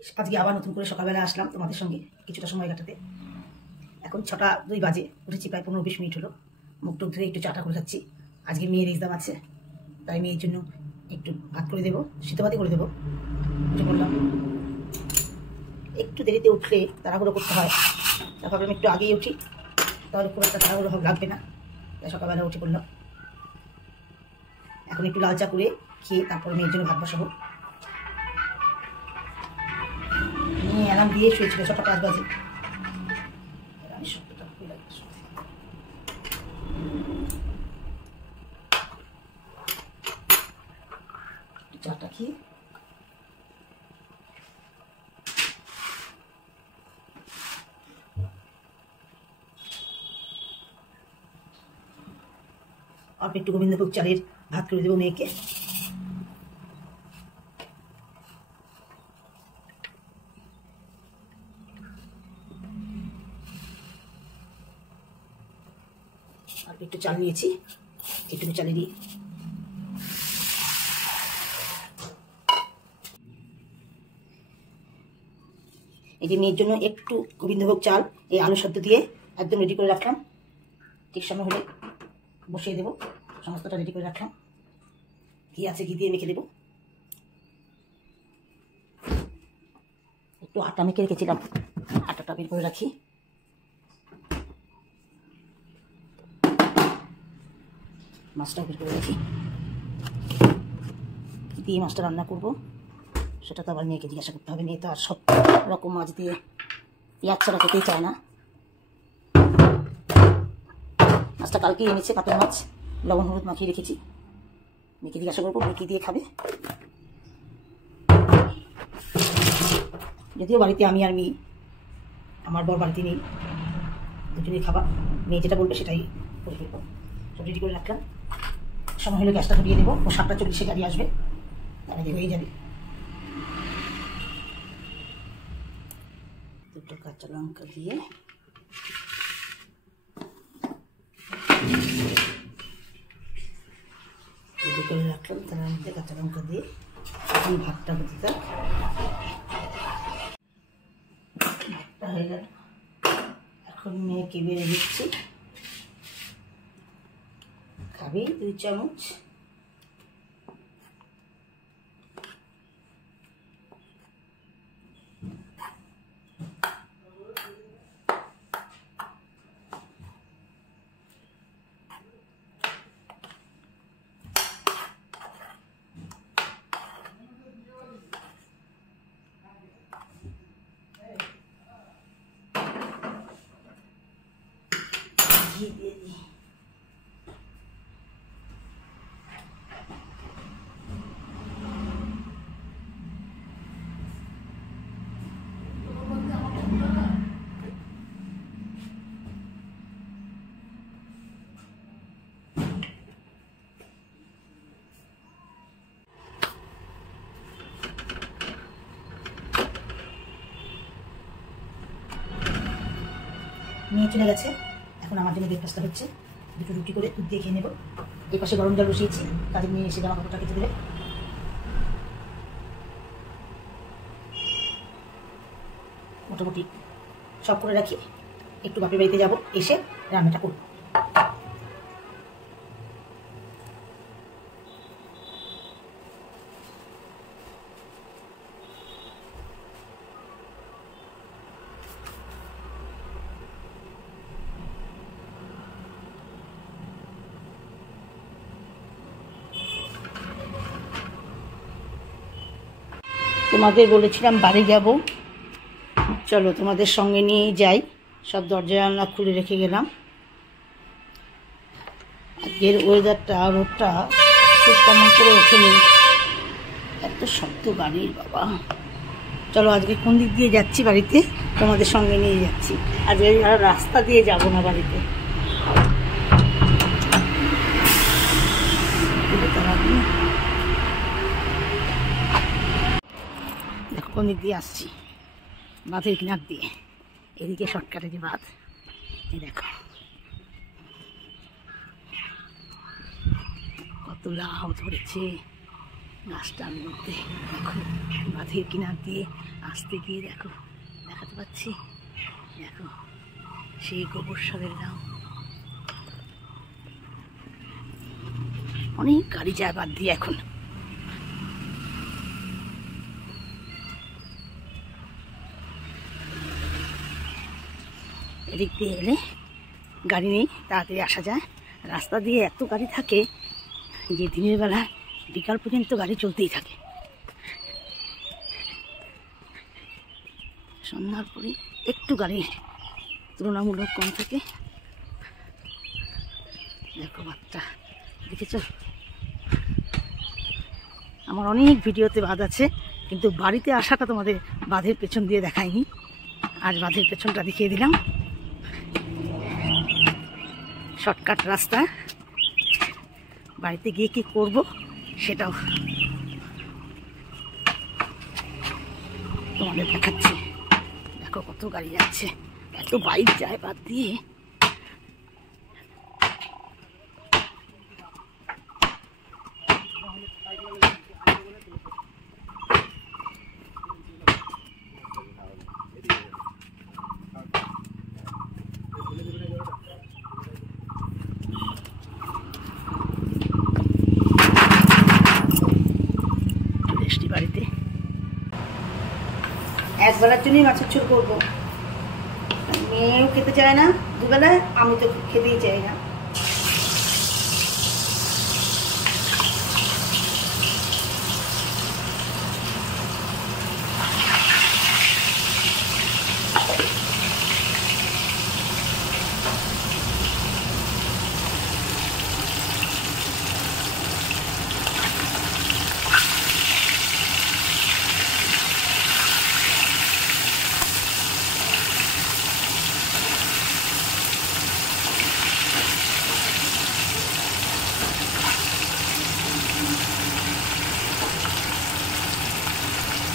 আজকে আবার নতুন করে সকালবেলা আসলাম তোমাদের সঙ্গে কিছুটা সময় কাটাতে। এখন 6টা 2 বাজে, উঠেছি প্রায় 15-20 মিনিট হলো। মুখ টুক ধুয়ে একটু চাটা করে খাচ্ছি। আজকে মেয়ের এক্সাম আছে, তাই মেয়ের জন্য একটু ভাত করে দেবো, সিদ্ধ ভাতই করে দেবো। উঠে পড়লাম। একটু দেরিতে উঠলে তাড়াহুড়ো করতে হয়, তা ভাবলাম একটু আগেই উঠি, তাহলে খুব একটা তাড়াহুড়ো লাগবে না। তাই সকালবেলা উঠে পড়লাম। এখন একটু লাল চা করে খেয়ে তারপরে মেয়ের জন্য ভাত বসাবো। মেয়ে অ্যালার্ম দিয়ে শুয়েছিল 6টা 5 বাজে। আমি শব্দটা খুলে লাগবে, চাটা খেয়ে অল্প একটু গোবিন্দভোগ চালের ভাত করে দেবো মেয়েকে। অল্প একটু চাল নিয়েছি, একটু চালে দিই। এই যে মেয়ের জন্য একটু গোবিন্দভোগ চাল এই আলু সেদ্ধ দিয়ে একদম রেডি করে রাখলাম। ঠিক সময় হলে বসিয়ে দেবো। সমস্তটা রেডি করে রাখলাম। ঘি আছে, ঘি দিয়ে মেখে দেবো। একটু আটা মেখে রেখেছিলাম, আটাটা বের করে রাখি। মাছটাও বের করে রাখি। কী দিয়ে মাছটা রান্না করবো সেটা তো আবার মেয়েকে জিজ্ঞাসা করতে হবে। মেয়ে তো আর সব রকম মাছ দিয়ে পেঁয়াজ ছাড়া খেতেই চায় না। মাছটা কালকে এনেছে, কাতল মাছ, লবণ হলুদ মাখিয়ে রেখেছি। মেয়েকে জিজ্ঞাসা করবো মেয়ে কী দিয়ে খাবে। যদিও বাড়িতে আমি আর মেয়ে, আমার বর বাড়িতে নেই, দুজনেই খাবার। মেয়ে যেটা বলবে সেটাই করে দেবো। সব রেডি করে রাখলাম। সময় হলে গ্যাসটা ধরিয়ে দেবো। ও 7টা 40-এ গাড়ি আসবে, তার আগে হয়ে যাবে। দুটো কাঁচা লঙ্কা দিয়ে রেডি করে রাখলাম। তার মধ্যে কাঁচা লঙ্কা দিয়ে এখন ভাতটা হতে থাক। ভাতটা হয়ে গেল, এখন মেয়েকে বেড়ে দিচ্ছি। খাবি 2 চামচ। ঘি দিয়ে দিই। নিয়ে চলে গেছে। এখন আমার জন্য ব্রেকফাস্টটা হচ্ছে। 2টো রুটি করে দুধ দিয়ে খেয়ে নেবো। এই পাশে গরম জল বসিয়েছি, কাজে নিয়ে এসে জামা কাপড়টা কেটে দেবে। মোটামুটি সব করে রাখি। একটু বাপের বাড়িতে যাবো, এসে রান্নাটা করবো। তোমাদের বলেছিলাম বাড়ি যাব, চলো তোমাদের সঙ্গে নিয়ে যাই। সব দরজা জানলা খুলে রেখে গেলাম। আজকের ওয়েদারটা রোদটা খুব কেমন করে ওঠেনি, এত শব্দ গাড়ির বাবা। চলো আজকে কোন দিক দিয়ে যাচ্ছি বাড়িতে তোমাদের সঙ্গে নিয়ে যাচ্ছি। আজকে আর রাস্তা দিয়ে যাব না বাড়িতে। দেখো কোন দিক দিয়ে আসছি, বাঁধের কিনার দিয়ে। এদিকে শর্টকাটে যে বাঁধ, এই দেখো কত লাউ ধরেছে। রাস্তার মধ্যে দেখো, বাঁধের কিনার দিয়ে আসতে গিয়ে দেখো, দেখাতে পাচ্ছি, দেখো সেই গোবরসাগের নাও। অনেক গাড়ি যায় বাদ দিয়ে এখন। এদিক দিয়ে এলে গাড়ি নেই, তাড়াতাড়ি আসা যায়। রাস্তা দিয়ে এত গাড়ি থাকে যে দিনের বেলা বিকাল পর্যন্ত গাড়ি চলতেই থাকে। সন্ধ্যার পরে একটু গাড়ি তুলনামূলক কম থাকে। দেখো বাঁধটা দেখেছ? আমার অনেক ভিডিওতে বাঁধ আছে, কিন্তু বাড়িতে আসাটা তোমাদের বাঁধের পেছন দিয়ে দেখায়নি। আজ বাঁধের পেছনটা দেখিয়ে দিলাম। শর্টকাট রাস্তা, বাড়িতে গিয়ে কি করব সেটাও তোমাদের দেখাচ্ছি। দেখো কত গাড়ি যাচ্ছে, এত বাইক যায় বাদ দিয়ে। বাড়িতে একবেলার জন্যই মাছের ঝোল করবো। মেয়েও খেতে চায় না দুবেলায়, আমি তো খেতেই চাই না।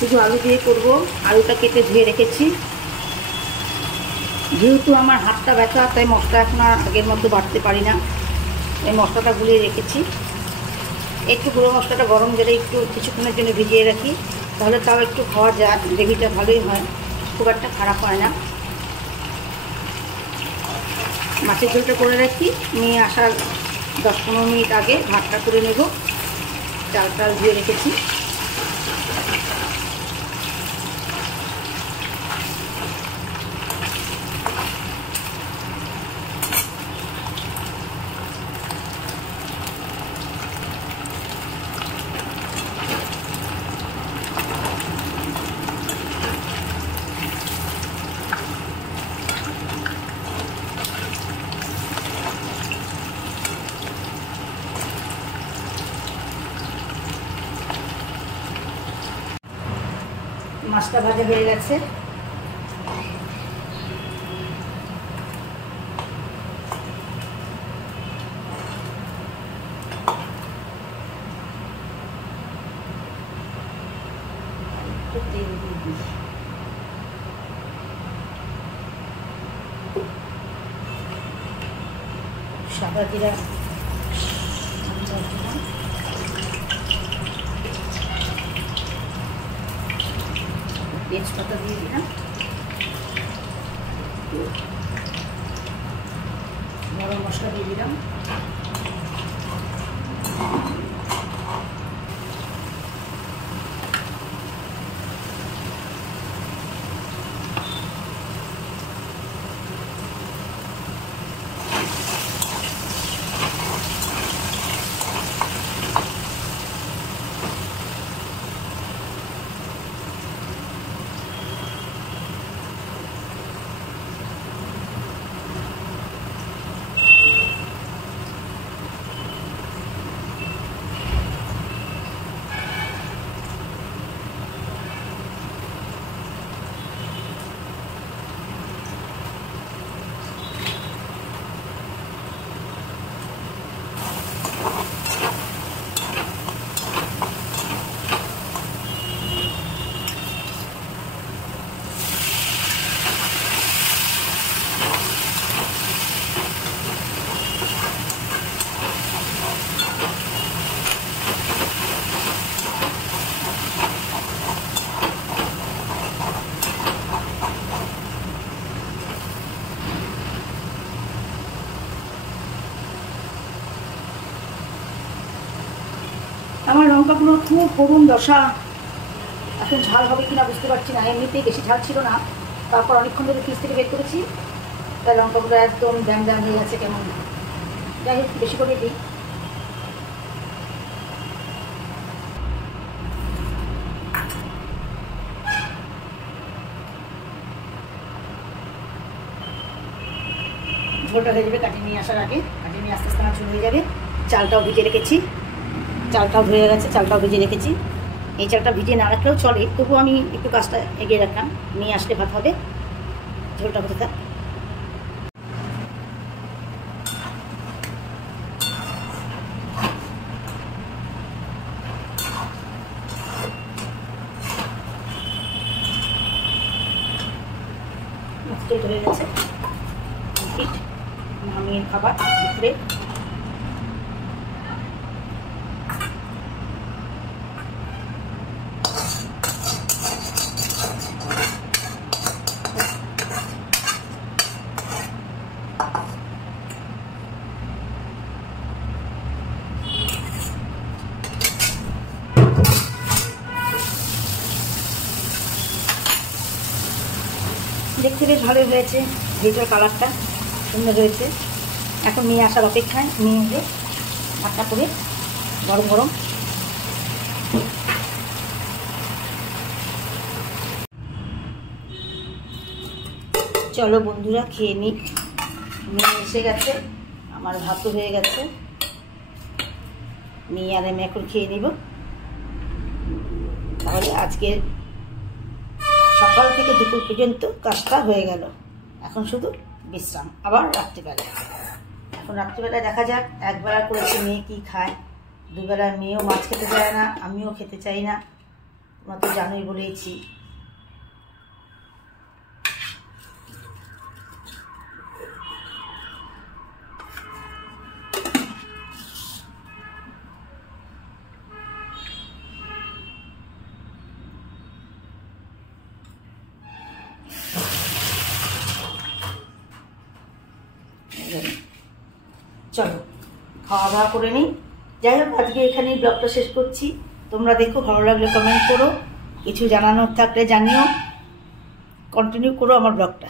শুধু আলু দিয়ে করবো। আলুটা কেটে ধুয়ে রেখেছি। যেহেতু আমার হাতটা ব্যথা, তাই মশলা এখন আর আগের মতো বাড়তে পারি না, এই মশলাটা গুলিয়ে রেখেছি। একটু গুঁড়ো মশলাটা গরম জলে একটু কিছুক্ষণের জন্য ভিজিয়ে রাখি, তাহলে তাও একটু খাওয়া যায়। গ্রেভিটা ভালোই হয়, খুব একটা খারাপ হয় না। মাছের ঝোলটা করে রাখি, মেয়ে আসার 10-15 মিনিট আগে ভাতটা করে নেব। চাল টাল ধুয়ে রেখেছি। মাছটা ভাজা হয়ে গেছে। সাদা জিরা, তেজপাতা দিয়ে দিলাম, গরম মশলা দিয়ে দিলাম, লঙ্কাগুলো খুব করুণ দশা। এখন ঝাল হবে কিনা বুঝতে পারছি না। এমনিতেই বেশি ঝাল ছিল না, তারপর অনেকক্ষণ ধরে ফ্রিজ থেকে বের করেছি, তাই লঙ্কাগুলো একদম ড্যাম ড্যাম হয়ে গেছে কেমন। যাই হোক বেশি করে দিই। ঝোলটা হয়ে যাবে কাটিয়ে নিয়ে আসার আগে। কাটিয়ে নিয়ে আস্তে আস্তে আমার ঝোল হয়ে যাবে। চালটাও ভিজিয়ে রেখেছি, চালটাও ধুয়ে গেছে, চালটাও ভিজিয়ে রেখেছি। এই চালটা ভিজিয়ে না রাখলেও চলে, তবু আমি একটু কাজটা এগিয়ে রাখলাম। নিয়ে আসলে ভাত হবে। ঝোলটা হতে থাক। হয়ে গেছে, নামিয়ে খাবার দুপুরে। দেখতে বেশ ভালোই হয়েছে, ভেতর কালারটা সুন্দর হয়েছে। এখন নিয়ে আসার অপেক্ষায়, নিয়ে এসে ভাতটা করে গরম গরম চলো বন্ধুরা খেয়ে নিই। মেয়ে এসে গেছে, আমার ভাতও হয়ে গেছে। মেয়ে আর আমি এখন খেয়ে নিব। তাহলে আজকে সকাল থেকে দুপুর পর্যন্ত কাজটা হয়ে গেল। এখন শুধু বিশ্রাম, আবার রাত্রিবেলা। এখন রাত্রিবেলায় দেখা যাক, একবেলা করেছে মেয়ে কি খায়। দুবেলা মেয়েও মাছ খেতে চায় না, আমিও খেতে চাই না, তোমরা তো জানোই বলেইছি। চলো খাওয়া দাওয়া করে নিই। যাই হোক আজকে এখানেই ব্লগটা শেষ করছি। তোমরা দেখো, ভালো লাগলে কমেন্ট করো, কিছু জানানোর থাকলে জানিও, কন্টিনিউ করো আমার ব্লগটা।